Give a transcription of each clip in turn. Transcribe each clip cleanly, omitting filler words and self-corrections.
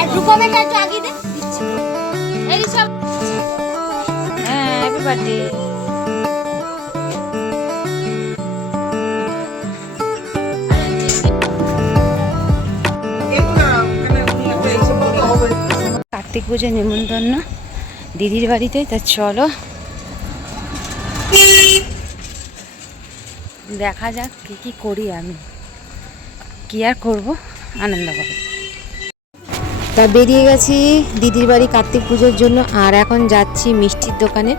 আর রূপমেরটা একটু আগে দে এই সব। হ্যাঁ হ্যাপি বার্থডে। কার্তিক পুজোর নিমন্ত্রণ দিদির বাড়িতে, তা চলো দেখা যাক কি কি করি। আমি কি আর করবো, আনন্দ করবো। তা বেরিয়ে গেছি দিদির বাড়ি কার্তিক পুজোর জন্য। আর এখন যাচ্ছি মিষ্টির দোকানে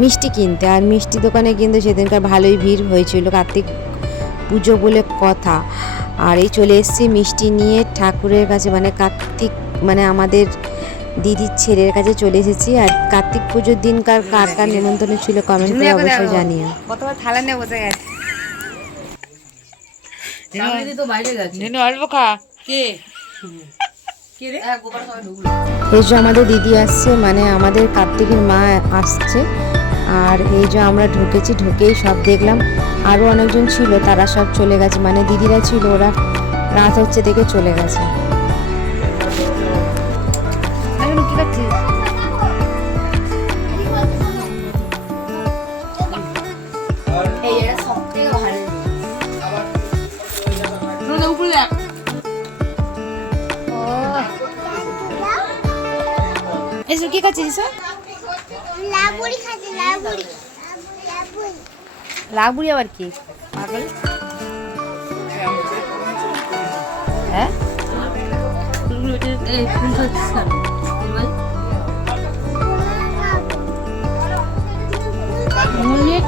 মিষ্টি কিনতে। আর মিষ্টির দোকানে কিন্তু সেদিনকার ভালোই ভিড় হয়েছিল, কার্তিক পুজো বলে কথা। আর এই চলে এসেছি মিষ্টি নিয়ে ঠাকুরের কাছে, মানে কার্তিক মানে আমাদের দিদির ছেলের কাছে চলে এসেছি। আর কার্তিক পুজোর দিন কার কার কার নিমন্ত্রণ ছিল কমেন্ট করে অবশ্যই জানিও। কতবার থালা নিয়ে বসে গেছে, অল্প খা। এই যে আমাদের দিদি আসছে, মানে আমাদের কার্তিকের মা আসছে। আর এই যে আমরা ঢুকেছি, ঢুকেই সব দেখলাম। আরও অনেকজন ছিল, তারা সব চলে গেছে, মানে দিদিরা ছিল, ওরা রাত হচ্ছে দেখে চলে গেছে। কি করছিস? এসব কি খাচ্ছিস? লাবুড়ি খাচ্ছি, লাবুড়ি। লাবুড়ি আবার কি পাগল? হ্যাঁ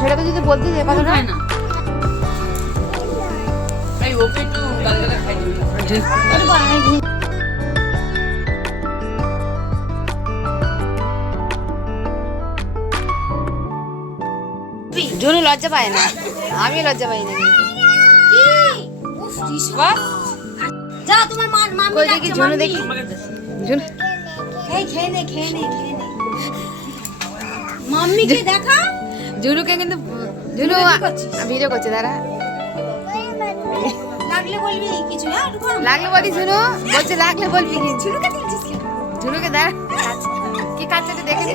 ছেলেকে যদি বলতে যে কথা না জুনু লজ্জা পায় না, আমি লজ্জা পাই না। যা তোমার মামি কই দেখি জুনু, দেখি জুনু এই খেয়ে নে, খেয়ে নে, খেয়ে নে। মাম্মিকে দেখা। জুনুকে কিন্তু জুনু ভিডিও করছে, দাঁড়া। লাগলে বলবি কিছু। হ্যাঁ লাগলে বলি, জুনু বলছে লাগলে বলবি কি? ঝুনুকে দিচ্ছিস কেন? জুনুকে দাঁড়া, কি খাচ্ছে দেখে।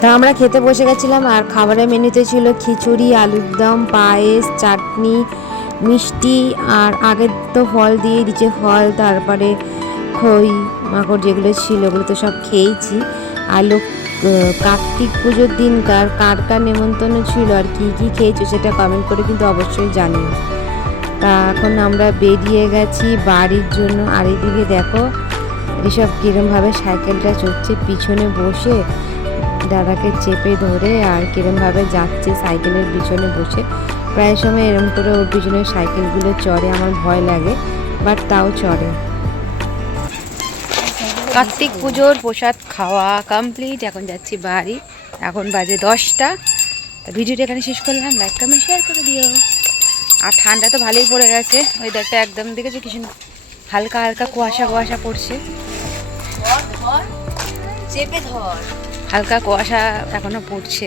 তা আমরা খেতে বসে গেছিলাম। আর খাবারের মেনুতে ছিল খিচুড়ি, আলুর দম, পায়েস, চাটনি, মিষ্টি। আর আগের তো ফল দিয়ে দিচ্ছে, ফল, তারপরে খই মাকড় যেগুলো ছিল ওগুলো তো সব খেয়েছি। আর কার্তিক পুজোর দিন কার কার কার নেমন্তন্ন ছিল আর কি কি খেয়েছো সেটা কমেন্ট করে কিন্তু অবশ্যই জানিও। তা এখন আমরা বেরিয়ে গেছি বাড়ির জন্য। আর এইদিকে দেখো এসব কিরমভাবে সাইকেলটা চড়ছে, পিছনে বসে দাদাকে চেপে ধরে, আর কিরমভাবে যাচ্ছে সাইকেলের পিছনে বসে। প্রায় সময় এরম করে ওর পিছনে সাইকেলগুলো চড়ে, আমার ভয় লাগে, বাট তাও চড়ে। কার্তিক পুজোর প্রসাদ খাওয়া কমপ্লিট, এখন যাচ্ছি বাড়ি। এখন বাজে 10টা। ভিডিওটা এখানে শেষ করলাম, লাইক কমেন্ট শেয়ার করে দিও। আর ঠান্ডা তো ভালোই পড়ে গেছে, ওয়েদারটা একদম দেখেছো কি সুন্দর, হালকা হালকা কুয়াশা কুয়াশা পড়ছে। চেপে ধর। হালকা কুয়াশা এখনো পড়ছে।